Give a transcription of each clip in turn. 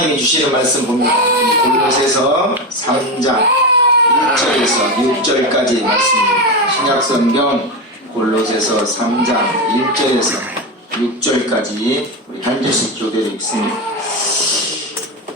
하나님이 주시는 말씀 보면 골로새서 3장 1절에서 6절까지의 말씀입니다. 신약성경 골로새서 3장 1절에서 6절까지 우리 한 절씩 교대로 읽습니다.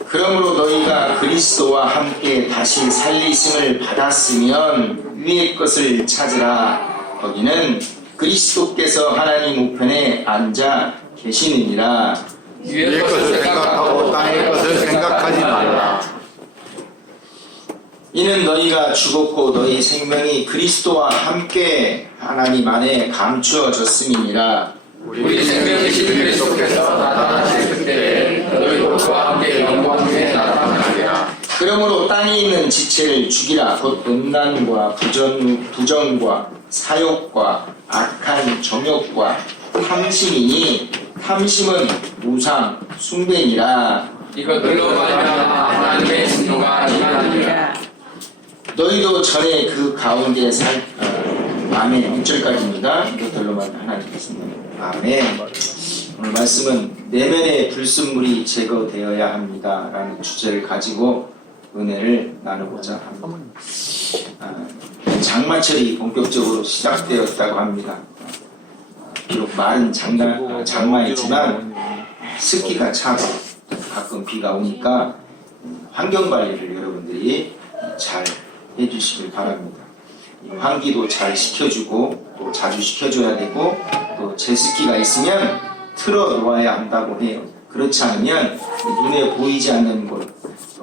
그러므로 너희가 그리스도와 함께 다시 살리심을 받았으면 위의 것을 찾으라. 거기는 그리스도께서 하나님 우편에 앉아 계시느니라. 위의 것을 생각하고 땅의 것을 생각하지 말라. 이는 너희가 죽었고 너희 생명이 그리스도와 함께 하나님 안에 감추어졌음이니라. 우리 생명이신 그리스도께서 나타나실 그때에 너희도 그와 함께 영광 중에 나타나리라. 그러므로 땅에 있는 지체를 죽이라. 곧 음란과 부정과 사욕과 악한 정욕과 탐심이니 탐심은 우상 숭배니라. 이것들로 말미암아 하나님의 진노가 임하느니라. 너희도 전에 그 가운데 아멘 6절까지입니다. 이것들로만 하나님께서는 아멘. 오늘 말씀은 내면의 불순물이 제거되어야 합니다 라는 주제를 가지고 은혜를 나누고자 합니다. 장마철이 본격적으로 시작되었다고 합니다. 비록 마른 장마이지만 습기가 차고 가끔 비가 오니까 환경관리를 여러분들이 잘 해주시길 바랍니다. 환기도 잘 시켜주고 또 자주 시켜줘야 되고 또 제습기가 있으면 틀어 놓아야 한다고 해요. 그렇지 않으면 눈에 보이지 않는 곳,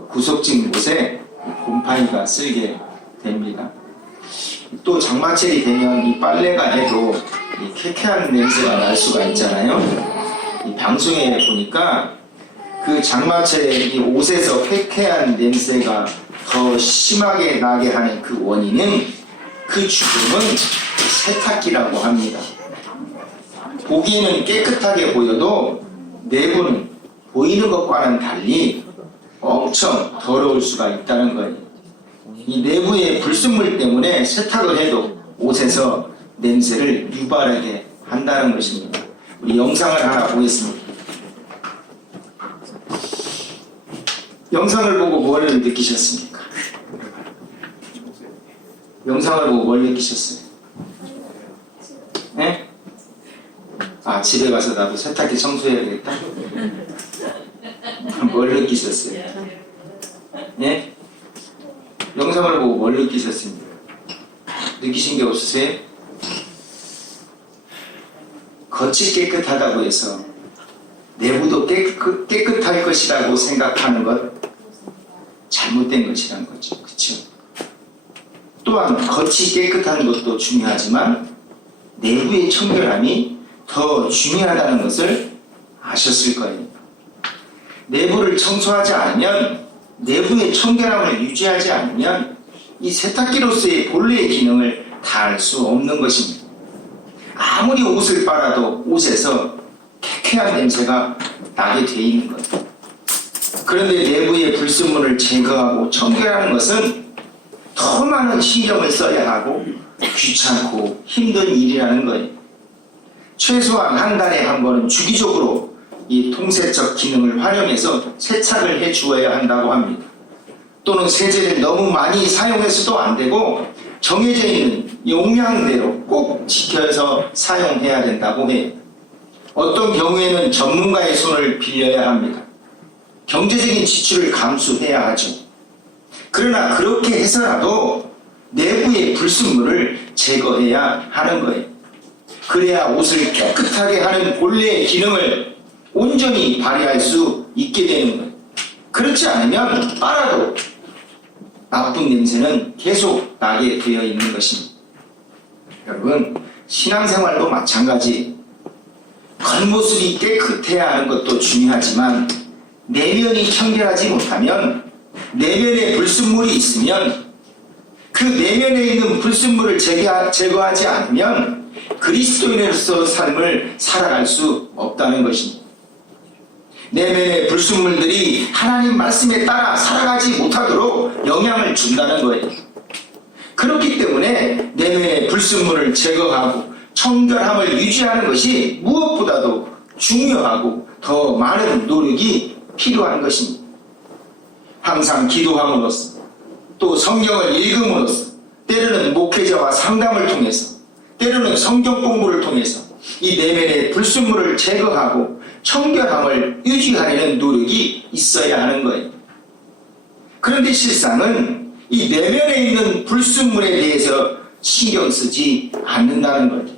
구석진 곳에 곰팡이가 쓸게 됩니다. 또 장마철이 되면 이 빨래가 해도 이 쾌쾌한 냄새가 날 수가 있잖아요. 이 방송에 보니까 그 장마철에 이 옷에서 쾌쾌한 냄새가 더 심하게 나게 하는 그 원인은 그 죽음은 세탁기라고 합니다. 보기에는 깨끗하게 보여도 내부는 보이는 것과는 달리 엄청 더러울 수가 있다는 거예요. 이 내부의 불순물 때문에 세탁을 해도 옷에서 냄새를 유발하게 한다는 것입니다. 우리 영상을 하나 보겠습니다. 영상을 보고 뭘 느끼셨습니까? 영상을 보고 뭘 느끼셨어요? 네? 아, 집에 가서 나도 세탁기 청소해야겠다? 뭘 느끼셨어요? 네? 영상을 보고 뭘 느끼셨습니까? 느끼신 게 없으세요? 겉이 깨끗하다고 해서 내부도 깨끗할 것이라고 생각하는 것 잘못된 것이라는 거죠. 그렇죠? 또한 겉이 깨끗한 것도 중요하지만 내부의 청결함이 더 중요하다는 것을 아셨을 거예요. 내부를 청소하지 않으면, 내부의 청결함을 유지하지 않으면 이 세탁기로서의 본래의 기능을 다할 수 없는 것입니다. 아무리 옷을 빨아도 옷에서 쾌쾌한 냄새가 나게 돼 있는 거예요. 그런데 내부의 불순물을 제거하고 청결하는 것은 더 많은 신경을 써야 하고 귀찮고 힘든 일이라는 거예요. 최소한 한 달에 한 번은 주기적으로 이 통세척 기능을 활용해서 세탁을 해 주어야 한다고 합니다. 또는 세제를 너무 많이 사용해서도 안 되고 정해져 있는 용량대로 꼭 지켜서 사용해야 된다고 해요. 어떤 경우에는 전문가의 손을 빌려야 합니다. 경제적인 지출을 감수해야 하죠. 그러나 그렇게 해서라도 내부의 불순물을 제거해야 하는 거예요. 그래야 옷을 깨끗하게 하는 본래의 기능을 온전히 발휘할 수 있게 되는 거예요. 그렇지 않으면 빨아도 나쁜 냄새는 계속 나게 되어 있는 것입니다. 여러분, 신앙생활도 마찬가지. 겉모습이 깨끗해야 하는 것도 중요하지만 내면이 청결하지 못하면, 내면에 불순물이 있으면 그 내면에 있는 불순물을 제거하지 않으면 그리스도인으로서 삶을 살아갈 수 없다는 것입니다. 내면의 불순물들이 하나님 말씀에 따라 살아가지 못하도록 영향을 준다는 거예요. 그렇기 때문에 내면의 불순물을 제거하고 청결함을 유지하는 것이 무엇보다도 중요하고 더 많은 노력이 필요한 것입니다. 항상 기도함으로써 또 성경을 읽음으로써 때로는 목회자와 상담을 통해서 때로는 성경 공부를 통해서 이 내면의 불순물을 제거하고 청결함을 유지하려는 노력이 있어야 하는 거예요. 그런데 실상은 이 내면에 있는 불순물에 대해서 신경 쓰지 않는다는 거죠.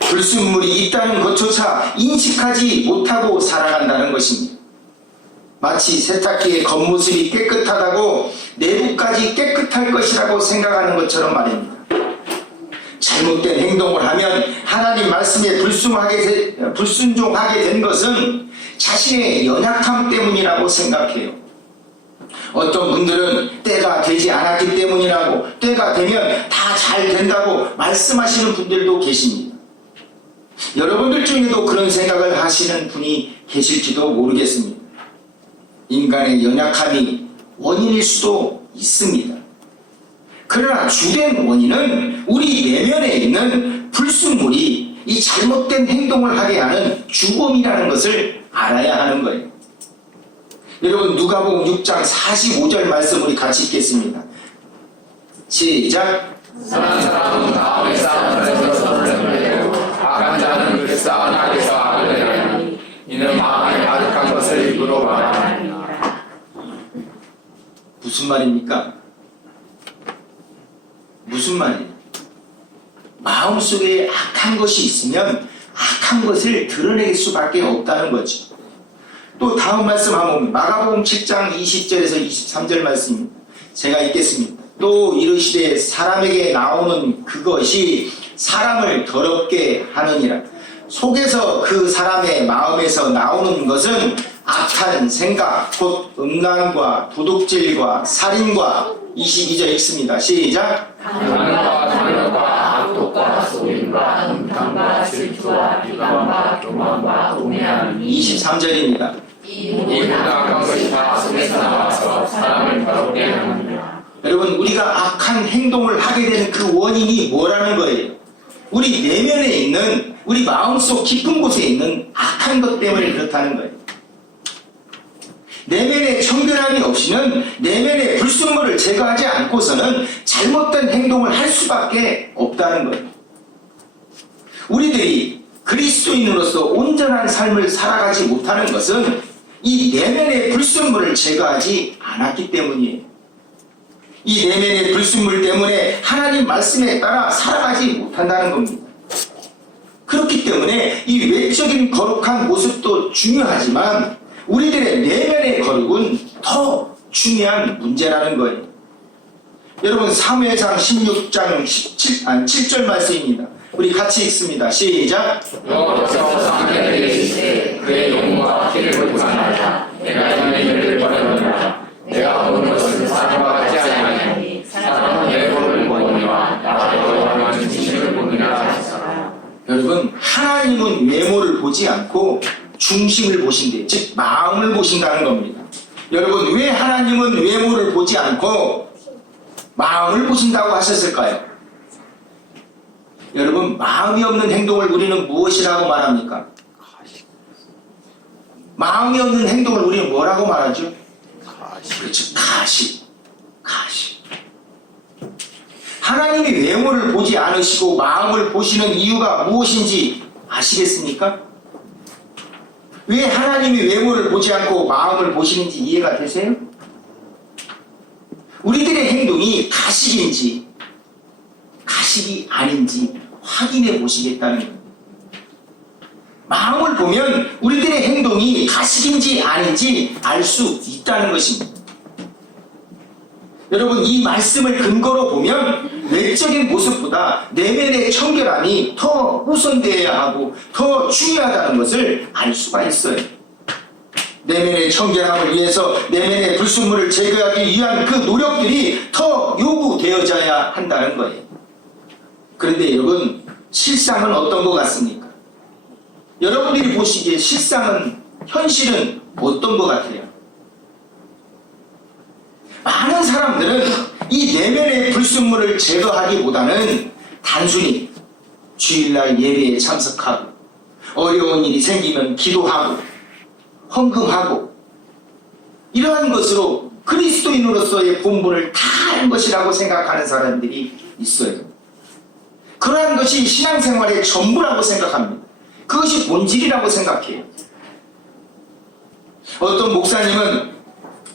불순물이 있다는 것조차 인식하지 못하고 살아간다는 것입니다. 마치 세탁기의 겉모습이 깨끗하다고 내부까지 깨끗할 것이라고 생각하는 것처럼 말입니다. 잘못된 행동을 하면 하나님 말씀에 불순종하게 된 것은 자신의 연약함 때문이라고 생각해요. 어떤 분들은 때가 되지 않았기 때문이라고, 때가 되면 다 잘 된다고 말씀하시는 분들도 계십니다. 여러분들 중에도 그런 생각을 하시는 분이 계실지도 모르겠습니다. 인간의 연약함이 원인일 수도 있습니다. 그러나 주된 원인은 우리 내면에 있는 불순물이 이 잘못된 행동을 하게 하는 주범이라는 것을 알아야 하는 거예요. 여러분, 누가복음 6장 45절 말씀 우리 같이 읽겠습니다. 시작. 선한 사람은 마음에 쌓은 것에서 흘러내리고 악한 자는 그 쌓은 안에서 악을 내리니 이는 마음에 가득한 것을 입으로 말하나니. 무슨 말입니까? 무슨 말이에요? 마음속에 악한 것이 있으면 악한 것을 드러낼 수밖에 없다는 거죠. 또 다음 말씀 한번 마가복음 7장 20절에서 23절 말씀입니다. 제가 읽겠습니다. 또 이르시되 사람에게 나오는 그것이 사람을 더럽게 하느니라. 속에서 그 사람의 마음에서 나오는 것은 악한 생각, 곧 음란과 도둑질과 살인과 22절 읽습니다. 시작. 간과 탐욕과 악독과 속임과 음탕과 질투와 비방과 교만과 우매함 23절입니다. 이 모든 악한 것이 다 속에서 나와서 사람을 더럽게 하느니라. 여러분, 우리가 악한 행동을 하게 되는 그 원인이 뭐라는 거예요? 우리 내면에 있는, 우리 마음속 깊은 곳에 있는 악한 것 때문에 그렇다는 거예요. 내면에 청결함이 없이는, 내면의 불순물을 제거하지 않고서는 잘못된 행동을 할 수밖에 없다는 거예요. 우리들이 그리스도인으로서 온전한 삶을 살아가지 못하는 것은 이 내면의 불순물을 제거하지 않았기 때문이에요. 이 내면의 불순물 때문에 하나님 말씀에 따라 살아가지 못한다는 겁니다. 그렇기 때문에 이 외적인 거룩한 모습도 중요하지만 우리들의 내면의 거룩은 더 중요한 문제라는 거예요. 여러분, 사무엘상 16장 7절 말씀입니다. 우리 같이 읽습니다. 시작. 여호와께서 사무엘에게 이르시되 그의 영혼과 피를 보지 말라. 내가 이의 일을 버렸노라. 내가 본 것은 사람과 같지 아니하니 사람은 외모를 보느니와 나와 여호와는 중심을 보느니라 하셨더라. 여러분, 하나님은 외모를 보지 않고 중심을 보신대요. 즉 마음을 보신다는 겁니다. 여러분, 왜 하나님은 외모를 보지 않고 마음을 보신다고 하셨을까요? 여러분, 마음이 없는 행동을 우리는 무엇이라고 말합니까? 마음이 없는 행동을 우리는 뭐라고 말하죠? 그렇죠. 가식. 하나님이 외모를 보지 않으시고 마음을 보시는 이유가 무엇인지 아시겠습니까? 왜 하나님이 외모를 보지 않고 마음을 보시는지 이해가 되세요? 우리들의 행동이 가식인지 가식이 아닌지 확인해 보시겠다는 거예요. 마음을 보면 우리들의 행동이 가식인지 아닌지 알 수 있다는 것입니다. 여러분, 이 말씀을 근거로 보면 외적인 모습보다 내면의 청결함이 더 우선되어야 하고 더 중요하다는 것을 알 수가 있어요. 내면의 청결함을 위해서 내면의 불순물을 제거하기 위한 그 노력들이 더 요구되어져야 한다는 거예요. 그런데 여러분, 실상은 어떤 것 같습니까? 여러분들이 보시기에 현실은 어떤 것 같아요? 많은 사람들은 이 내면의 불순물을 제거하기보다는 단순히 주일날 예배에 참석하고 어려운 일이 생기면 기도하고 헌금하고 이러한 것으로 그리스도인으로서의 본분을 다 한 것이라고 생각하는 사람들이 있어요. 그러한 것이 신앙생활의 전부라고 생각합니다. 그것이 본질이라고 생각해요. 어떤 목사님은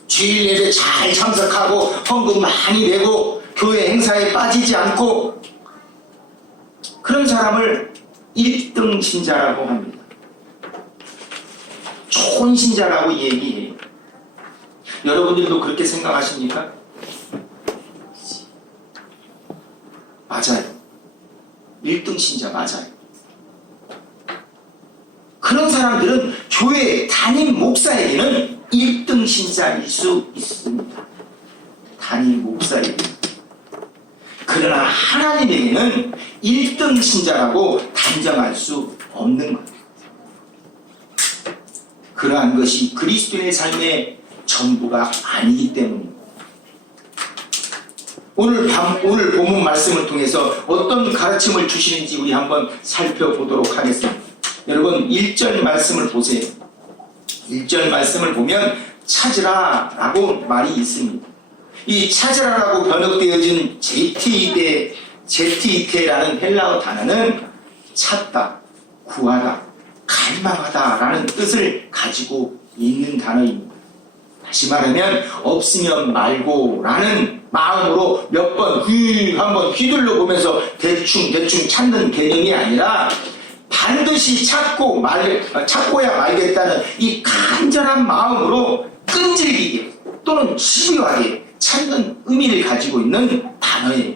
주일 예배 잘 참석하고 헌금 많이 내고 교회 행사에 빠지지 않고, 그런 사람을 1등 신자라고 합니다. 좋은 신자라고 얘기해요. 여러분들도 그렇게 생각하십니까? 맞아요. 1등 신자 맞아요. 그런 사람들은 교회 담임 목사에게는 1등 신자일 수 있습니다. 담임 목사에게. 그러나 하나님에게는 1등 신자라고 단정할 수 없는 거예요. 그러한 것이 그리스도인의 삶의 전부가 아니기 때문입니다. 오늘 본문 말씀을 통해서 어떤 가르침을 주시는지 우리 한번 살펴보도록 하겠습니다. 여러분 1절 말씀을 보세요. 1절 말씀을 보면 찾으라 라고 말이 있습니다. 이 찾으라라고 번역되어진 제티테라는 헬라어 단어는 찾다, 구하다, 갈망하다 라는 뜻을 가지고 있는 단어입니다. 다시 말하면 없으면 말고 라는 마음으로 몇 번 한번 휘둘러 보면서 대충 찾는 개념이 아니라 반드시 찾고야 말겠다는 이 간절한 마음으로 끈질기게 또는 집요하게 찾는 의미를 가지고 있는 단어예요.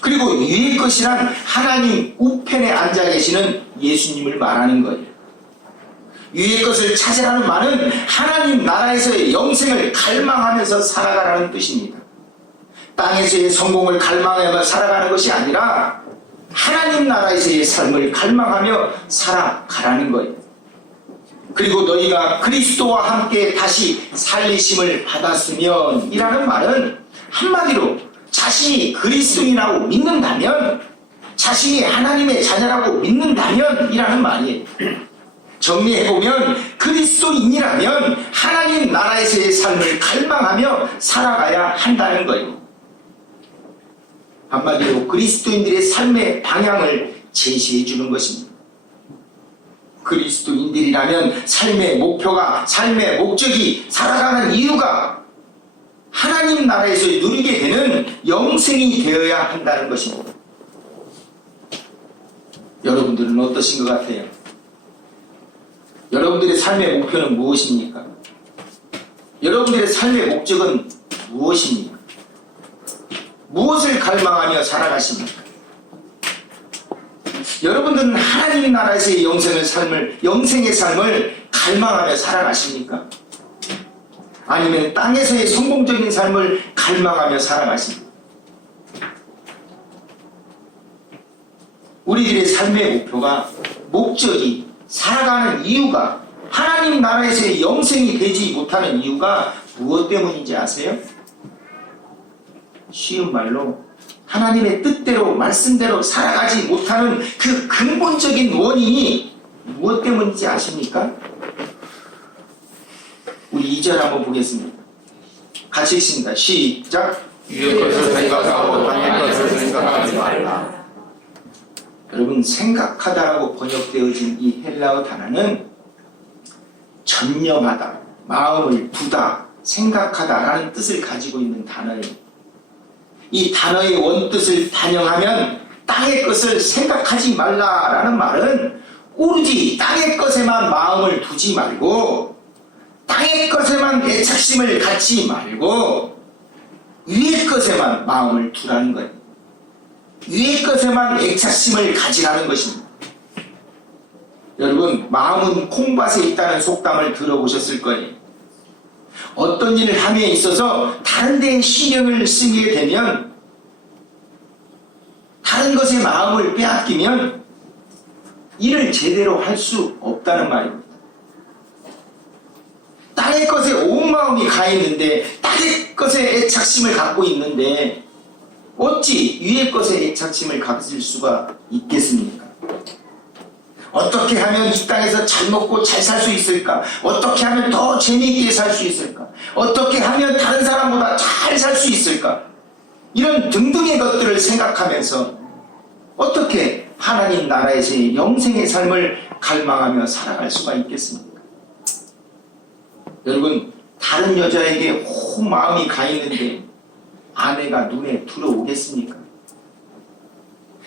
그리고 위의 것이란 하나님 우편에 앉아 계시는 예수님을 말하는 거예요. 위의 것을 찾으라는 말은 하나님 나라에서의 영생을 갈망하면서 살아가라는 뜻입니다. 땅에서의 성공을 갈망하며 살아가는 것이 아니라 하나님 나라에서의 삶을 갈망하며 살아가라는 거예요. 그리고 너희가 그리스도와 함께 다시 살리심을 받았으면 이라는 말은 한마디로 자신이 그리스도인이라고 믿는다면, 자신이 하나님의 자녀라고 믿는다면 이라는 말이에요. 정리해보면 그리스도인이라면 하나님 나라에서의 삶을 갈망하며 살아가야 한다는 거예요. 한마디로 그리스도인들의 삶의 방향을 제시해 주는 것입니다. 그리스도인들이라면 삶의 목표가, 삶의 목적이, 살아가는 이유가 하나님 나라에서 누리게 되는 영생이 되어야 한다는 것입니다. 여러분들은 어떠신 것 같아요? 여러분들의 삶의 목표는 무엇입니까? 여러분들의 삶의 목적은 무엇입니까? 무엇을 갈망하며 살아가십니까? 여러분들은 하나님 나라에서의 영생의 삶을 갈망하며 살아가십니까? 아니면 땅에서의 성공적인 삶을 갈망하며 살아가십니까? 우리들의 삶의 목표가, 목적이, 살아가는 이유가, 하나님 나라에서의 영생이 되지 못하는 이유가 무엇 때문인지 아세요? 쉬운 말로 하나님의 뜻대로, 말씀대로 살아가지 못하는 그 근본적인 원인이 무엇 때문인지 아십니까? 우리 2절 한번 보겠습니다. 같이 읽습니다. 시작. 위의 것을 생각하고 땅의 것을 생각하지 말라. 여러분, 생각하다라고 번역되어진 이 헬라어 단어는 전념하다, 마음을 두다, 생각하다라는 뜻을 가지고 있는 단어예요. 이 단어의 원뜻을 반영하면 땅의 것을 생각하지 말라라는 말은 오로지 땅의 것에만 마음을 두지 말고, 땅의 것에만 애착심을 갖지 말고 위의 것에만 마음을 두라는 거예요. 위의 것에만 애착심을 가지라는 것입니다. 여러분, 마음은 콩밭에 있다는 속담을 들어보셨을 거예요. 어떤 일을 함에 있어서 다른 데에 신경을 쓰게 되면, 다른 것에 마음을 빼앗기면 일을 제대로 할 수 없다는 말입니다. 땅의 것에 온 마음이 가 있는데, 땅의 것에 애착심을 갖고 있는데 어찌 위의 것에 애착심을 가질 수가 있겠습니까? 어떻게 하면 이 땅에서 잘 먹고 잘 살 수 있을까? 어떻게 하면 더 재미있게 살 수 있을까? 어떻게 하면 다른 사람보다 잘 살 수 있을까? 이런 등등의 것들을 생각하면서 어떻게 하나님 나라에서의 영생의 삶을 갈망하며 살아갈 수가 있겠습니까? 여러분, 다른 여자에게 온 마음이 가 있는데 아내가 눈에 들어오겠습니까?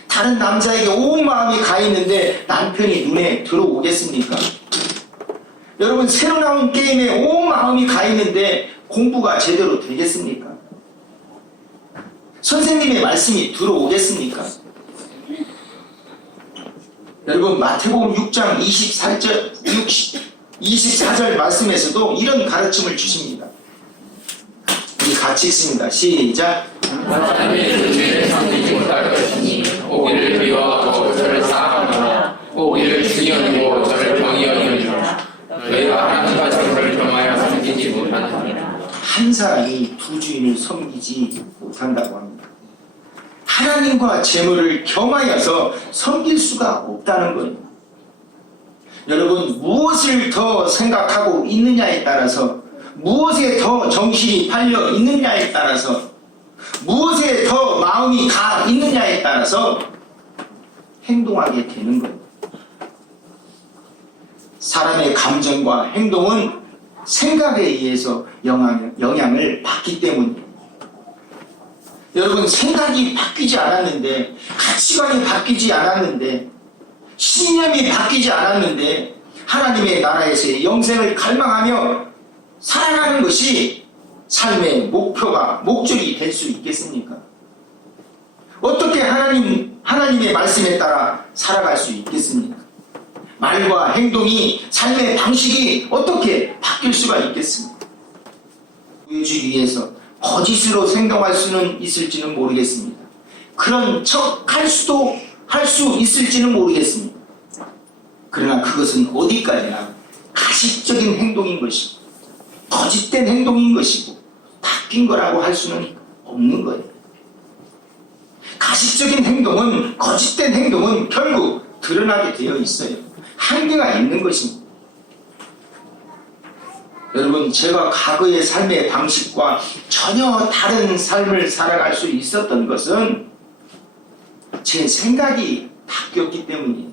다른 남자에게 온 마음이 가 있는데 남편이 눈에 들어오겠습니까? 여러분, 새로 나온 게임에 온 마음이 가 있는데 공부가 제대로 되겠습니까? 선생님의 말씀이 들어오겠습니까? 여러분, 마태복음 6장 24절 말씀에서도 이런 가르침을 주십니다. 우리 같이 읽습니다. 시작. 하나님의 존재를 섬기지 못할 것이니 오기를 미워하고 저를 사랑하노라. 오기를 중히 여기고 저를 병이 여기느니라. 너희가 하나님과 저를 겸하여 섬기지 못하느니라. 한 사람이 두 주인을 섬기지 못한다고 합니다. 하나님과 재물을 겸하여서 섬길 수가 없다는 거예요. 여러분, 무엇을 더 생각하고 있느냐에 따라서, 무엇에 더 정신이 팔려 있느냐에 따라서, 무엇에 더 마음이 가 있느냐에 따라서 행동하게 되는 거예요. 사람의 감정과 행동은 생각에 의해서 영향을 받기 때문이에요. 여러분, 생각이 바뀌지 않았는데, 가치관이 바뀌지 않았는데, 신념이 바뀌지 않았는데 하나님의 나라에서의 영생을 갈망하며 살아가는 것이 삶의 목표가 목적이 될 수 있겠습니까? 어떻게 하나님의 말씀에 따라 살아갈 수 있겠습니까? 말과 행동이, 삶의 방식이 어떻게 바뀔 수가 있겠습니까? 보여주기 위해서 거짓으로 생각할 수는 있을지는 모르겠습니다. 그런 척 할 수 있을지는 모르겠습니다. 그러나 그것은 어디까지나 가식적인 행동인 것이고 거짓된 행동인 것이고 바뀐 거라고 할 수는 없는 거예요. 가식적인 행동은, 거짓된 행동은 결국 드러나게 되어 있어요. 한계가 있는 것입니다. 여러분, 제가 과거의 삶의 방식과 전혀 다른 삶을 살아갈 수 있었던 것은 제 생각이 바뀌었기 때문이에요.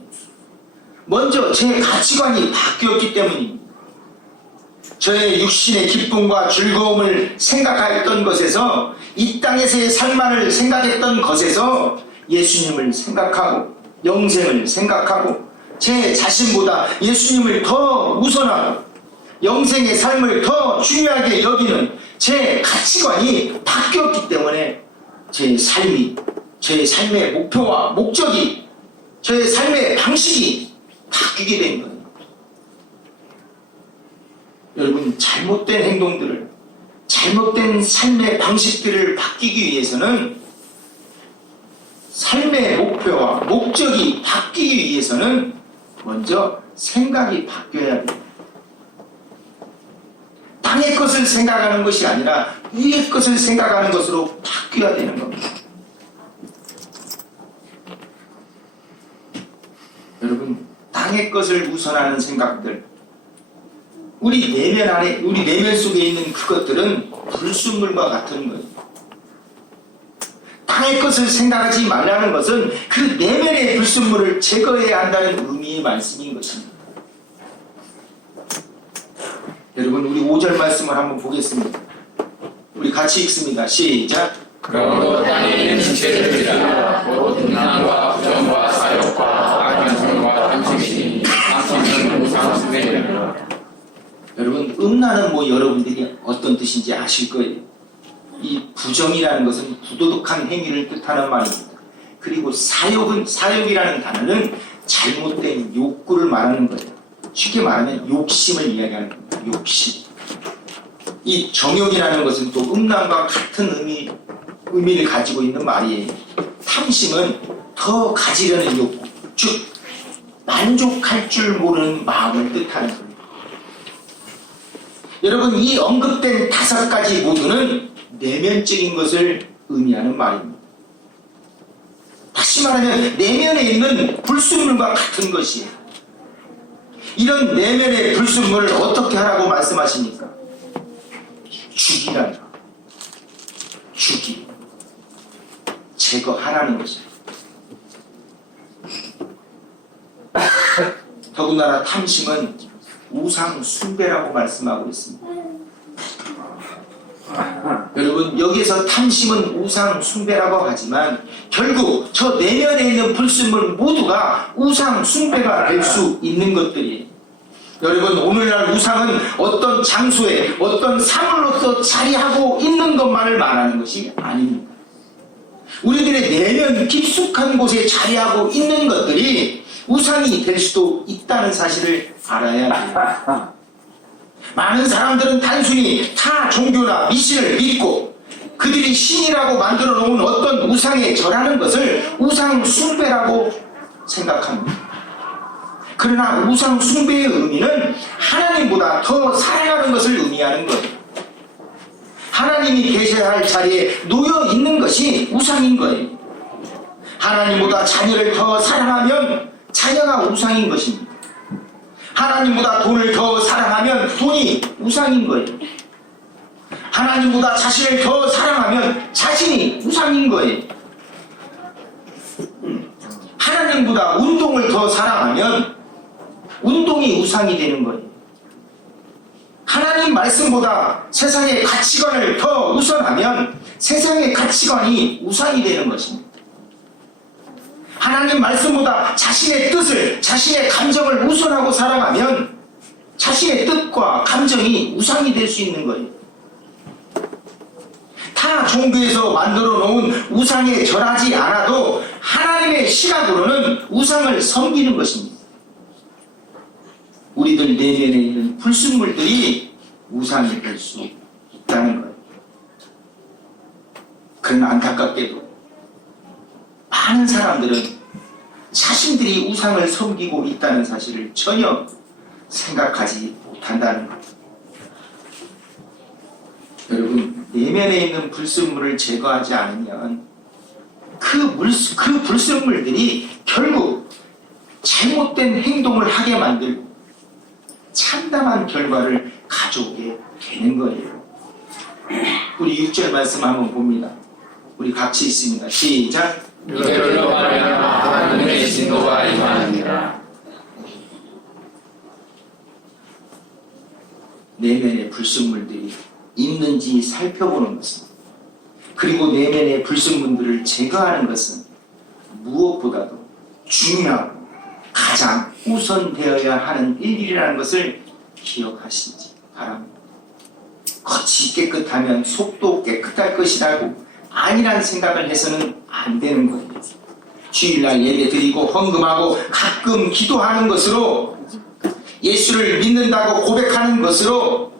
먼저 제 가치관이 바뀌었기 때문입니다. 저의 육신의 기쁨과 즐거움을 생각했던 것에서, 이 땅에서의 삶만을 생각했던 것에서 예수님을 생각하고 영생을 생각하고 제 자신보다 예수님을 더 우선하고 영생의 삶을 더 중요하게 여기는 제 가치관이 바뀌었기 때문에 제 삶의 목표와 목적이, 저의 삶의 방식이 바뀌게 된 거예요. 여러분, 잘못된 행동들을, 잘못된 삶의 방식들을 바뀌기 위해서는, 삶의 목표와 목적이 바뀌기 위해서는 먼저 생각이 바뀌어야 돼요. 땅의 것을 생각하는 것이 아니라 위의 것을 생각하는 것으로 바뀌어야 되는 겁니다. 여러분, 땅의 것을 우선하는 생각들, 우리 내면 속에 있는 그것들은 불순물과 같은 거예요. 땅의 것을 생각하지 말라는 것은 그 내면의 불순물을 제거해야 한다는 의미의 말씀인 것입니다. 여러분, 우리 5절 말씀을 한번 보겠습니다. 우리 같이 읽습니다. 시작. 그러므로 땅에 있는 지체들이라 곧 음란과 부정과 사욕과 악연성과 탐심이니 탐심은 무상승되리라. 여러분, 음란은 여러분들이 어떤 뜻인지 아실 거예요. 이 부정이라는 것은 부도덕한 행위를 뜻하는 말입니다. 그리고 사욕이라는 단어는 잘못된 욕구를 말하는 거예요. 쉽게 말하면 욕심을 이야기하는 겁니다. 욕심. 이 정욕이라는 것은 또 음란과 같은 의미를 가지고 있는 말이에요. 탐심은 더 가지려는 욕구, 즉 만족할 줄 모르는 마음을 뜻하는 겁니다. 여러분, 이 언급된 5가지 모두는 내면적인 것을 의미하는 말입니다. 다시 말하면 내면에 있는 불순물과 같은 것이에요. 이런 내면의 불순물을 어떻게 하라고 말씀하십니까? 죽이라니. 죽이. 제거하라는 것이죠. 더군다나 탐심은 우상 숭배라고 말씀하고 있습니다. 여러분, 여기에서 탐심은 우상 숭배라고 하지만 결국 저 내면에 있는 불순물 모두가 우상 숭배가 될 수 있는 것들이에요. 여러분, 오늘날 우상은 어떤 장소에 어떤 사물로서 자리하고 있는 것만을 말하는 것이 아닙니다. 우리들의 내면 깊숙한 곳에 자리하고 있는 것들이 우상이 될 수도 있다는 사실을 알아야 합니다. 많은 사람들은 단순히 타 종교나 미신을 믿고 그들이 신이라고 만들어 놓은 어떤 우상에 절하는 것을 우상 숭배라고 생각합니다. 그러나 우상 숭배의 의미는 하나님보다 더 사랑하는 것을 의미하는 거예요. 하나님이 계셔야 할 자리에 놓여 있는 것이 우상인 거예요. 하나님보다 자녀를 더 사랑하면 자녀가 우상인 것입니다. 하나님보다 돈을 더 사랑하면 돈이 우상인 거예요. 하나님보다 자신을 더 사랑하면 자신이 우상인 거예요. 하나님보다 운동을 더 사랑하면 운동이 우상이 되는 거예요. 하나님 말씀보다 세상의 가치관을 더 우선하면 세상의 가치관이 우상이 되는 것입니다. 하나님 말씀보다 자신의 뜻을, 자신의 감정을 우선하고 살아가면 자신의 뜻과 감정이 우상이 될 수 있는 거예요. 타 종교에서 만들어 놓은 우상에 절하지 않아도 하나님의 시각으로는 우상을 섬기는 것입니다. 우리들 내면에 있는 불순물들이 우상이 될 수 있다는 거예요. 그러나 안타깝게도 많은 사람들은 자신들이 우상을 섬기고 있다는 사실을 전혀 생각하지 못한다는 것. 여러분, 내면에 있는 불순물을 제거하지 않으면 그 불순물들이 결국 잘못된 행동을 하게 만들고 참담한 결과를 가져오게 되는 거예요. 우리 6절 말씀 한번 봅니다. 우리 같이 있습니다. 시작. 이들로 말하면 하나님의 진노가 임하느니라. 내면의 불순물들이 있는지 살펴보는 것은, 그리고 내면의 불순물들을 제거하는 것은 무엇보다도 중요하고 가장 우선되어야 하는 일이라는 것을 기억하시기 바랍니다. 겉이 깨끗하면 속도 깨끗할 것이라고 아니란 생각을 해서는 안 되는 거예요. 주일날 예배 드리고 헌금하고 가끔 기도하는 것으로, 예수를 믿는다고 고백하는 것으로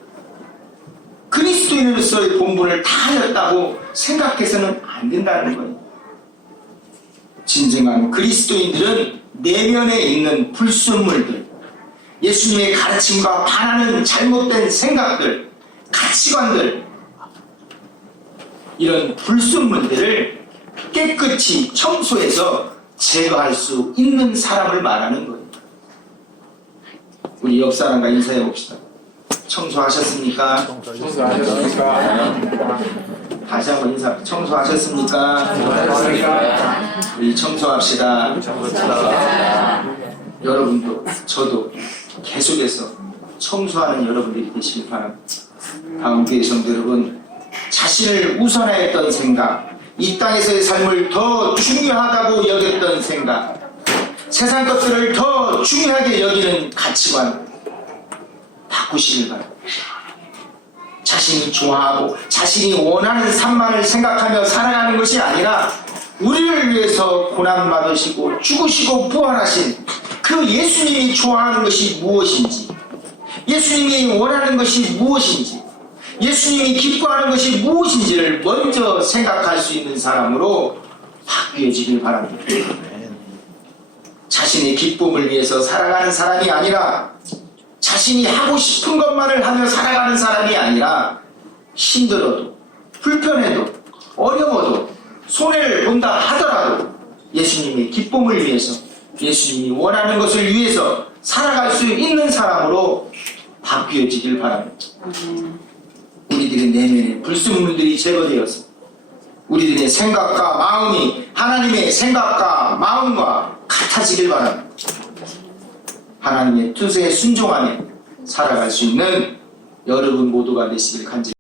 그리스도인으로서의 본분을 다 하였다고 생각해서는 안 된다는 거예요. 진정한 그리스도인들은 내면에 있는 불순물들, 예수님의 가르침과 반하는 잘못된 생각들, 가치관들, 이런 불순물들을 깨끗이 청소해서 제거할 수 있는 사람을 말하는 거예요. 우리 옆 사람과 인사해 봅시다. 청소하셨습니까? 청소하셨습니까? 다시 한번 인사. 청소하셨습니까? 우리 청소합시다. 여러분도 저도 계속해서 청소하는 여러분들이 되시길 바랍니다. 다음 교회 성도 여러분, 자신을 우선하였던 생각, 이 땅에서의 삶을 더 중요하다고 여겼던 생각, 세상 것들을 더 중요하게 여기는 가치관 바꾸시길 바랍니다. 자신이 좋아하고 자신이 원하는 삶만을 생각하며 살아가는 것이 아니라 우리를 위해서 고난받으시고 죽으시고 부활하신 그 예수님이 좋아하는 것이 무엇인지, 예수님이 원하는 것이 무엇인지, 예수님이 기뻐하는 것이 무엇인지를 먼저 생각할 수 있는 사람으로 바뀌어지길 바랍니다. 자신의 기쁨을 위해서 살아가는 사람이 아니라, 자신이 하고 싶은 것만을 하며 살아가는 사람이 아니라, 힘들어도 불편해도 어려워도 손해를 본다 하더라도 예수님의 기쁨을 위해서, 예수님이 원하는 것을 위해서 살아갈 수 있는 사람으로 바뀌어지길 바랍니다. 우리들의 내면의 불순물들이 제거되어서 우리들의 생각과 마음이 하나님의 생각과 마음과 같아지길 바랍니다. 하나님의 뜻에 순종하며 살아갈 수 있는 여러분 모두가 되시길 간절히